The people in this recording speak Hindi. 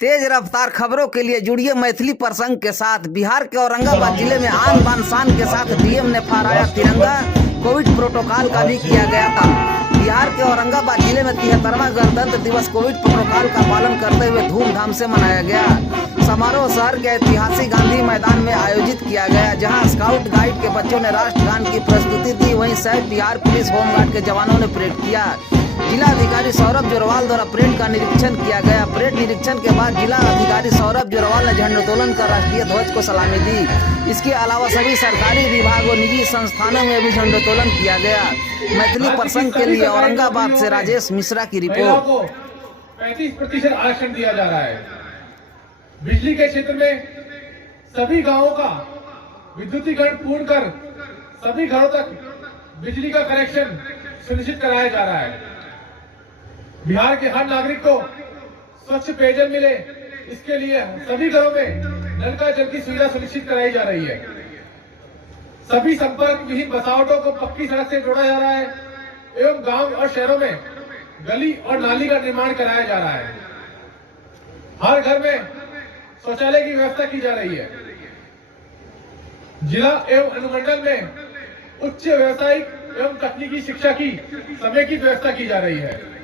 तेज रफ्तार खबरों के लिए जुड़िए मैथिली प्रसंग के साथ। बिहार के औरंगाबाद जिले में आन बान शान के साथ डीएम ने फहराया तिरंगा। कोविड प्रोटोकॉल का भी किया गया था। बिहार के औरंगाबाद जिले में 73वां गणतंत्र दिवस कोविड प्रोटोकॉल का पालन करते हुए धूमधाम से मनाया गया। समारोह शहर के ऐतिहासिक गांधी मैदान में आयोजित किया गया, जहां स्काउट गाइड के बच्चों ने राष्ट्रगान की प्रस्तुति दी। वहीं सैफ बिहार पुलिस होमगार्ड के जवानों ने परेड किया। जिला अधिकारी सौरभ जोरवाल द्वारा परेड का निरीक्षण किया गया। परेड निरीक्षण के बाद जिला अधिकारी सौरभ जोरवाल ने झंडोत्तोलन कर राष्ट्रीय ध्वज को सलामी दी। इसके अलावा सभी सरकारी विभाग और निजी संस्थानों में भी झंडोत्तोलन किया गया। मैथिली प्रसंग के लिए औरंगाबाद से राजेश मिश्रा की रिपोर्ट। 35% आरक्षण दिया जा रहा है। बिजली के क्षेत्र में सभी गांवों का विद्युतीकरण पूर्ण कर सभी घरों तक बिजली का कनेक्शन सुनिश्चित कराया जा रहा है। बिहार के हर नागरिक को स्वच्छ पेयजल मिले, इसके लिए सभी घरों में नल का जल की सुविधा सुनिश्चित कराई जा रही है। सभी संपर्क विहीन बसावटों को पक्की सड़क से जोड़ा जा रहा है एवं गांव और शहरों में गली और नाली का निर्माण कराया जा रहा है। हर घर में शौचालय की व्यवस्था की जा रही है। जिला एवं अनुमंडल में उच्च व्यावसायिक एवं तकनीकी शिक्षा की समय की व्यवस्था की जा रही है।